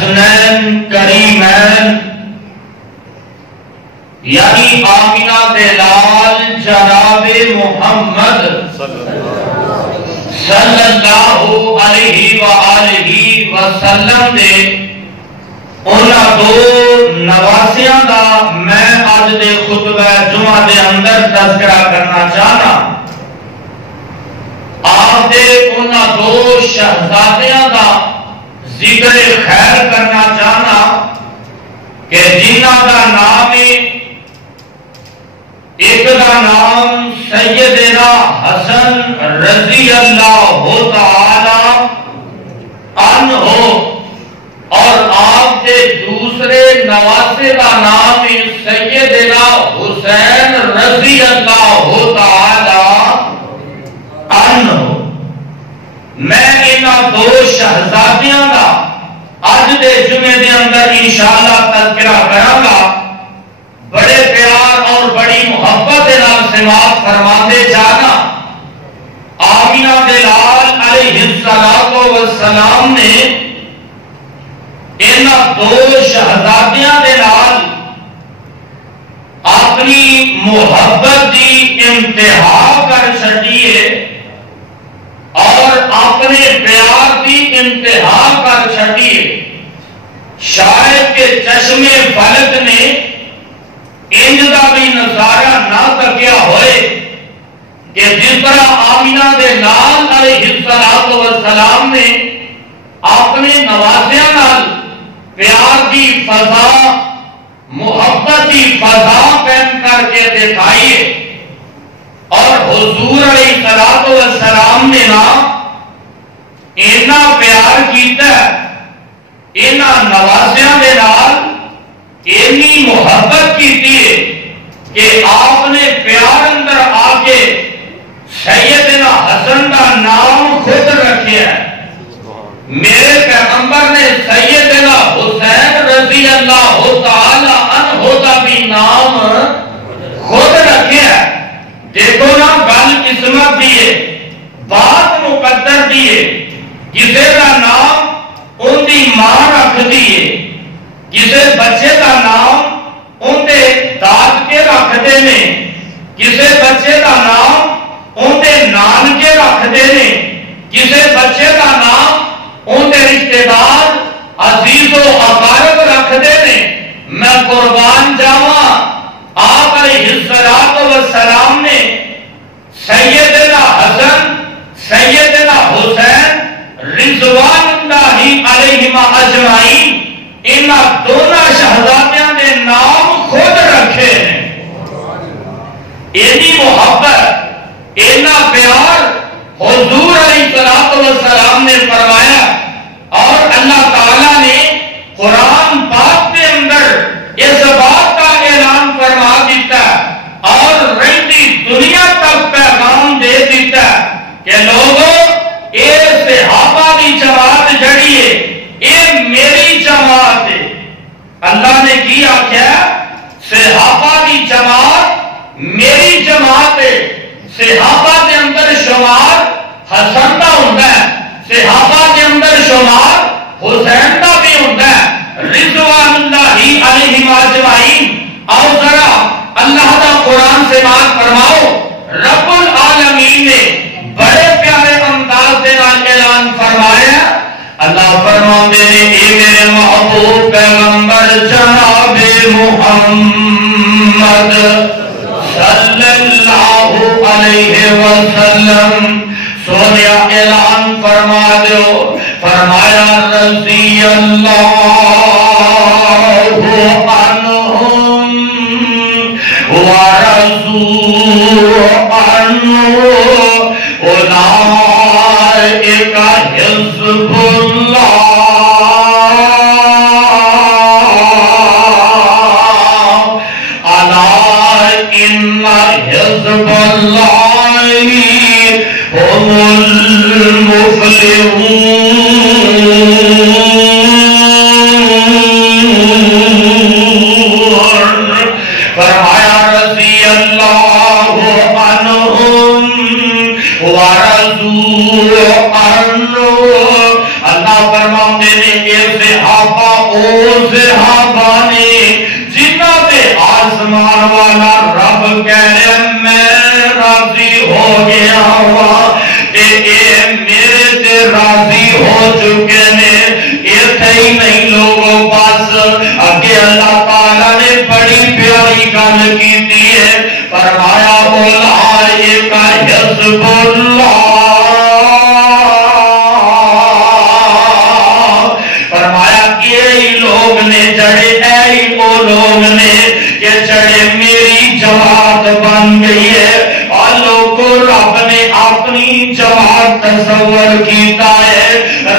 حسنین کریمین یعنی آمینہ دلال جناب محمد صلی اللہ علیہ وآلہ وسلم دے انہاں دو نواسیاں دا میں آج دے خطبہ جمعہ دے اندر تذکرہ کرنا چاہنا. آپ دے انہاں دو شہزادیاں دا ذکر خیر کرنا چاہنا کہ جنہ دا نام ایک دا نام سیدنا حسن رضی اللہ تعالی عنہ اور آپ کے دوسرے نواسے کا نام سیدنا حسین رضی اللہ تعالی عنہ. میں انہاں دو شہزادیاں دا آج دے جمعے دے اندر انشاءاللہ تذکرہ کراں گا. بڑے پیار اور بڑی محبت دے نال سماعت فرماتے جانا. آمینہ دلال علیہ السلام نے انہاں دو شہزادیاں دے نال اپنی محبت دی انتہا کر چھڈیے اور اپنے پیار کی انتہا کر چھڈیے. شاید کے چشمے فلک نے انج دا بھی نظارہ نہ تکیا ہوئے کہ جس طرح آمینہ دے نال علیہ السلام نے اپنے نوازیاں نال پیار کی فضا محبت کی فضا قائم کر کے دکھائیے اور حضور علیہ السلام نے نا اینا پیار کیتا اینا نوازیاں دے نال اینی محبت کیتی ہے کہ آپ نے پیار اندر آکے سیدنا حسن کا نام خود رکھیا ہے. میرے پیغمبر نے سیدنا حسین رضی اللہ تعالی عنہ کا بھی نام خود رکھیا ہے. دیکھو نا گل قسمت دیئے بات مقدر دیئے. کسے کا نام ان دی ماں رکھ دیئے, کسے بچے کا نام ان دے داد کے رکھ دینے, کسے بچے کا نام ان دے نان کے رکھ دینے, کسے بچے کا نام ان دے رشتہ دار عزیز و اقارب رکھ دینے. میں قربان جاواں آپ علیہ السلام نے سیدنا حسن سیدنا حسین رضوان اللہ علیہما اجمعین انہاں دونوں شہزادیاں نے نام خود رکھے ہیں. اینی محبت اینا پیار حضور علیہ السلام نے فرمایا اور اللہ تعالیٰ نے قرآن پاک کے اندر اس بات کا اعلان فرما دیتا اور رہتی دنیا تک پیغام دے دیتا کہ لوگوں اے صحابہ کی جماعت جڑی ہے اے میری جماعت ہے. اللہ نے کی آخیا صحابہ کی جماعت میری جماعت ہے. صحابہ کے اندر شمار حسن کا ہوتا ہے, صحابہ کے اندر شمار حسین کا بھی ہوتا ہے رضوان اللہ علیہم اجمعین. آؤ ذرا اللہ کا قرآن سے بات فرماؤ. رب العالمین نے بڑے پیارے انداز سے اعلان فرمایا. اللہ فرماتے ہیں اے میرے محبوب پیغمبر جناب محمد صلی اللہ علیہ وسلم سونیا اعلان فرما دو. فرمایا رضی اللہ عنہم ورضوا عنہ اولئک حزب اللہ الا ان حزب اللہ هم المفلحون. او صحابہ نے جنہ پہ آسمان والا رب کہہ رہے میں راضی ہو گیا ہوا اے میرے تے راضی ہو چکے نے ایتھے ہی نہیں لوگوں بس اگے اللہ تعالیٰ نے بڑی پیاری گل کیتی ہے فرمایا اولئک حزب اللہ فرمایا یہی لوگ نے جڑے ایہی وہ لوگ نے کہ جڑے میری جماعت بن گئی ہے اور لوگوں رب نے اپنی جماعت تصور کیتا ہے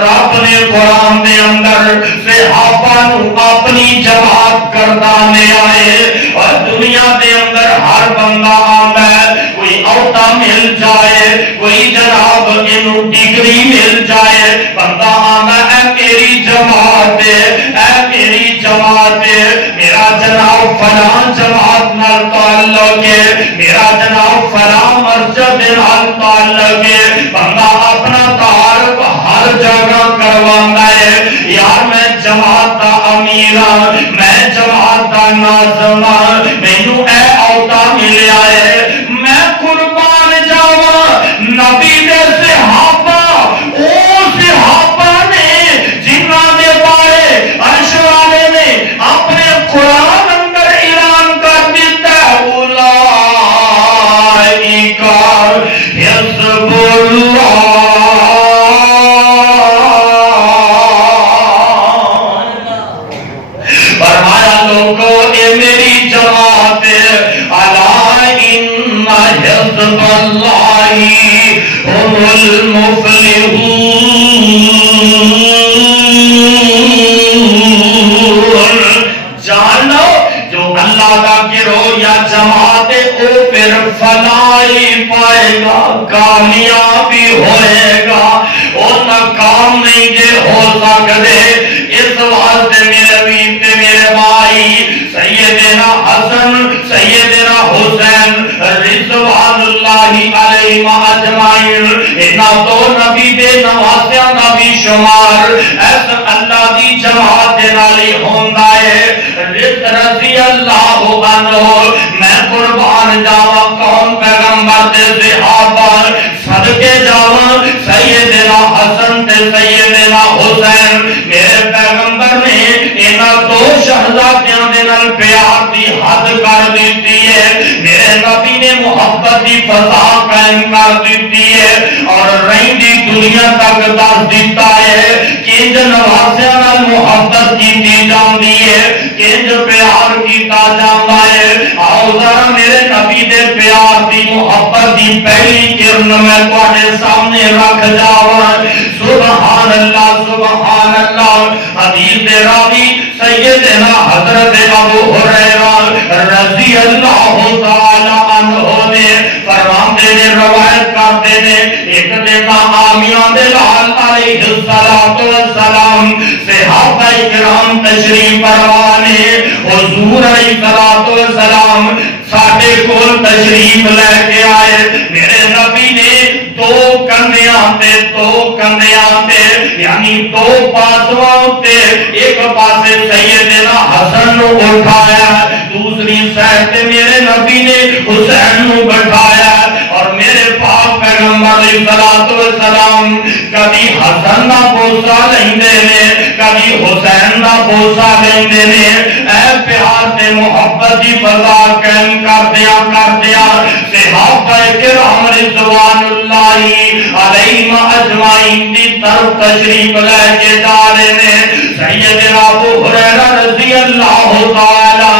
رب نے قرآن دے اندر صحابہ نو اپنی جماعت کردانے آئے اور دنیا دے اندر ہر بندہ آتا ہے کوئی عہدہ مل جائے کوئی جناب انو ڈگری مل جائے بندہ آتا ہے میری جماعت ہے اے میری جماعت ہے میرا جناب فلاں جماعت نال تعلق ہے میرا جناب فلاں مسجد نال تعلق ہے بندہ اپنا تعارف ہر جگہ کروانا ہے یار میں جماعت دا امیر ہاں میں جماعت دا ناظم ہاں مینوں اے عہدہ ملیا ہے میں قربان جاواں نبی دے صحابہ او صحابہ نے جنہاں دے بارے عرش والے نے اپنے قرآن اندر اعلان کر دیتا ہے اولئک حزب اللہ فرمایا لوگوں اے میری جماعت الا ان حزب اللہ هم المفلحون جان لو جو اللہ کا گروہ یا جماعت ہے وہ پھر فلاحی پائے گا کامیابی ہوئے گا وہ ناکام نہیں جے ہو سکتے اس واسطے میرے ویر تے میرے بھائی سیدنا حسن سیدنا حسین رضوان اللہ علیہم اجمعین انہاں تو نبی دے نواسیاں دا بھی شمار اس اللہ دی جماعت دے نال ہی ہوندا ہے رضی اللہ عنہ میں قربان جاواں کون پیغمبر دے صحابہ صدقے جاواں سیدنا حسن تے سیدنا حسین میرے پیغمبر نے انہاں دو شہزادیاں دے نال پیار دی حد کر دیتی ہے میرے نبی نے محبت دی فضا قائم کر دیتی ہے اور رہندی دنیا تک دس دیتا ہے کنج نواسیاں نال محبت کیتی جاندی ہے کنج پیار کیتا جاندا ہے آؤ ذرا میرے نبی دے پیار دی محبت دی پہلی کرن میں تواڈے سامنے رکھ جاواں سبحان اللہ حدیث دے راوی سیدنا حضرت ابو ہریرہ رضی اللہ تعالی عنہ نے فرماتے نے روایت کرتے نے ایک دن آمیان دے لال علیہ السلام صحابہ کرام تشریف فرمانے حضور علیہ السلام ساڈے کول تشریف لے کے آئے میرے نبی نے دو کندیاں تے یعنی دو پاسواں تے ایک پاسے سیدنا حسن نو اٹھایا دوسری سائڈ تے میرے نبی نے حسین نو بٹھایا اور میرے پاک پیغمبر علیہ السلام کبھی حسن دا بوسہ لیندے نے کبھی حسین دا بوسہ لیندے نے اے پیار تے محبت دی فضا قائم کردیا صحابہ کرام رضوان اللہ علیہم اجمعین دی طرف تشریف لے کے جا رہے ہیں سیدنا ابو ہریرہ رضی اللہ تعالی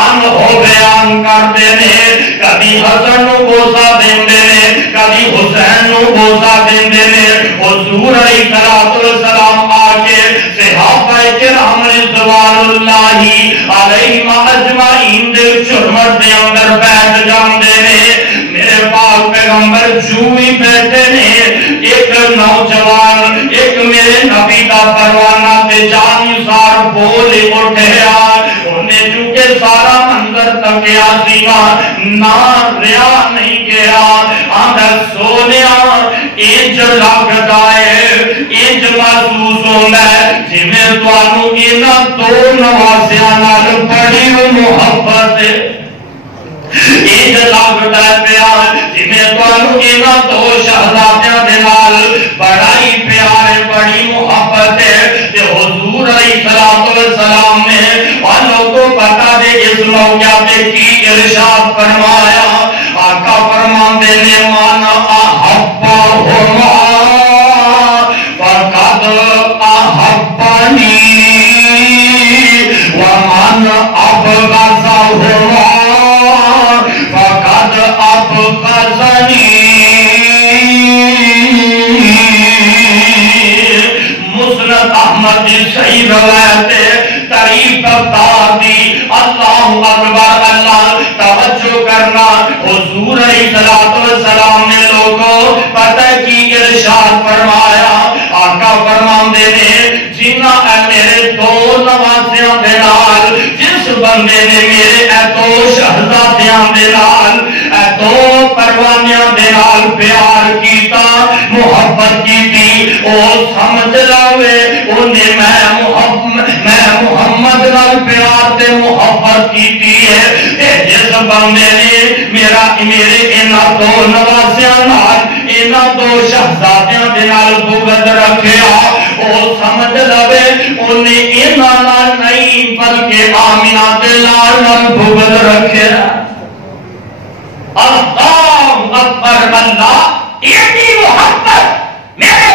عنہ بیان کرتے ہیں کبھی حسن نو بوسہ دیندے نے کبھی حسین نو بوسہ دیندے نے حضور علیہ السلام آ کے صحابہ کرام رضوان اللہ علیہم اجمعین دے چرمٹ دے اندر بیٹھ جاندے نے میرے پاک پیغمبر جو ہی بیٹھے نے ایک نوجوان ایک میرے نبی دا پروانہ تے جانسار بول اٹھیا انہیں جو کہ سارا منظر تکیا سینا نہ ریا نہیں گیا آدھر سونیا انج لگتا ہے انج محسوس ہوتا ہے جویں تانوں انہاں دو نواسیاں نال بڑی محبت ہے انج لگتا ہے پیار جویں تانوں انہاں دو شہزادیاں دے نال بڑا ہی پیار ہے بڑی محبت ہے تے حضور علیہ الصلوۃ والسلام نے انہوں کو پتا دے اس موقع پہ کی ارشاد فرمایا آقا فرماندے نے مانا احبہما فقد احبنی ومن ابغضہما فقد ابغضنی مسند احمد کی صحیح روایت ہے تعریف افطار دی اللہ اکبر اللہ توجہ کرنا حضور علیہ الصلوۃ والسلام نے لوگوں پتہ کی ارشاد فرمایا آقا فرماندے نے جنہ اے میرے دو نواسیاں دے نال جس بندے نے میرے اے دو شہزادیاں دے نال اے دو پروانیاں دے نال پیار کیتا محبت کیتی او سمجھ لوے اونے میں محمد نال پیار تے محبت کیتی ہے جس بندے نے میرے انہاں دو نواسیاں نال انہاں دو شہزادیاں دے نال بغض رکھیا او سمجھ لوے اونے انہاں نال نہیں بلکہ آمینہ دے نال بغض رکھیا اللہ اکبر اللہ ایسی محبت میرے